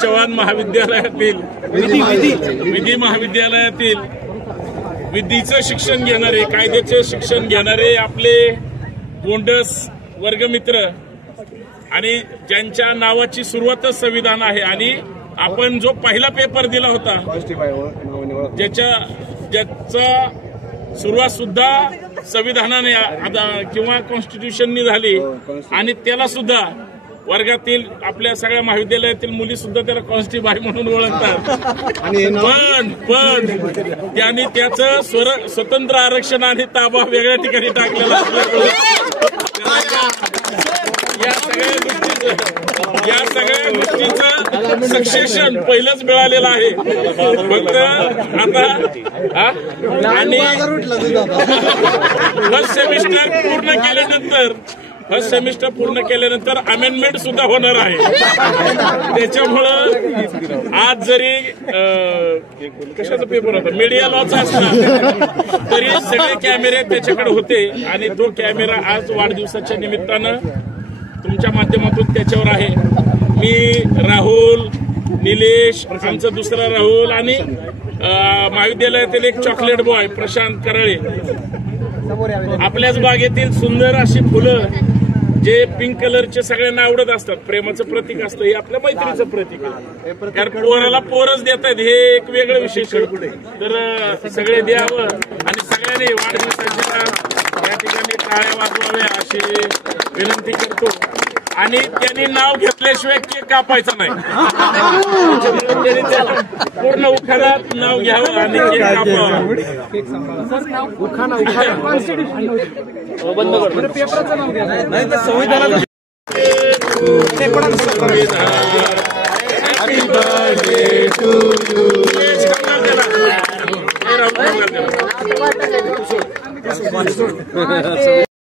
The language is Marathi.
चव्हाण महाविद्यालयातील विधी महाविद्यालयातील विधीचं शिक्षण घेणारे, कायद्याचे शिक्षण घेणारे आपले गोंडस वर्गमित्र आणि ज्यांच्या नावाची सुरुवातच संविधान आहे आणि आपण जो पहिला पेपर दिला होता ज्याचा सुरुवात सुद्धा संविधानाने किंवा कॉन्स्टिट्यूशननी झाली आणि त्याला सुद्धा वर्गातील आपल्या सगळ्या महाविद्यालयातील मुली सुद्धा त्याला कॉन्स्टिबाई म्हणून ओळखतात। पण त्यांनी त्याचं स्वतंत्र आरक्षण आणि ताबा वेगळ्या ठिकाणी टाकलेला या सगळ्या गोष्टीचं सक्सेशन पहिलंच मिळालेलं आहे। फक्त आता आणि फर्स्ट सेमिस्टर पूर्ण केल्यानंतर अमेंडमेंट सुद्धा होणार आहे। त्याच्यामुळं आज जरी कशाचा पेपर होता, मीडिया लॉचा असला तरी सगळे कॅमेरे त्याच्याकडे होते आणि तो कॅमेरा आज वाढदिवसाच्या निमित्तानं तुमच्या माध्यमातून त्याच्यावर आहे। मी राहुल, निलेश, आमचा दुसरा राहुल आणि महाविद्यालयातील एक चॉकलेट बॉय प्रशांत कराळे, आपल्याच बागेतील सुंदर अशी फुलं जे पिंक कलरचे सगळ्यांना आवडत असतात, प्रेमाचं प्रतीक असतं, हे आपल्या मैत्रीचं प्रतीक आहे। कारण पोराला पोरच देतात हे एक वेगळं विशेष पुढे, तर सगळे द्यावं आणि सगळ्यांनी वाढदिवसाच्या या ठिकाणी टाळ्या वाजवाव्या अशी विनंती करतो। आणि त्यांनी नाव घेतल्याशिवाय केक कापायचा नाही, पूर्ण उखाण्यात नाव घ्यावं आणि केक कापावा। पेपराचं नाव घ्या नाही तर संविधानाचं Happy birthday to you.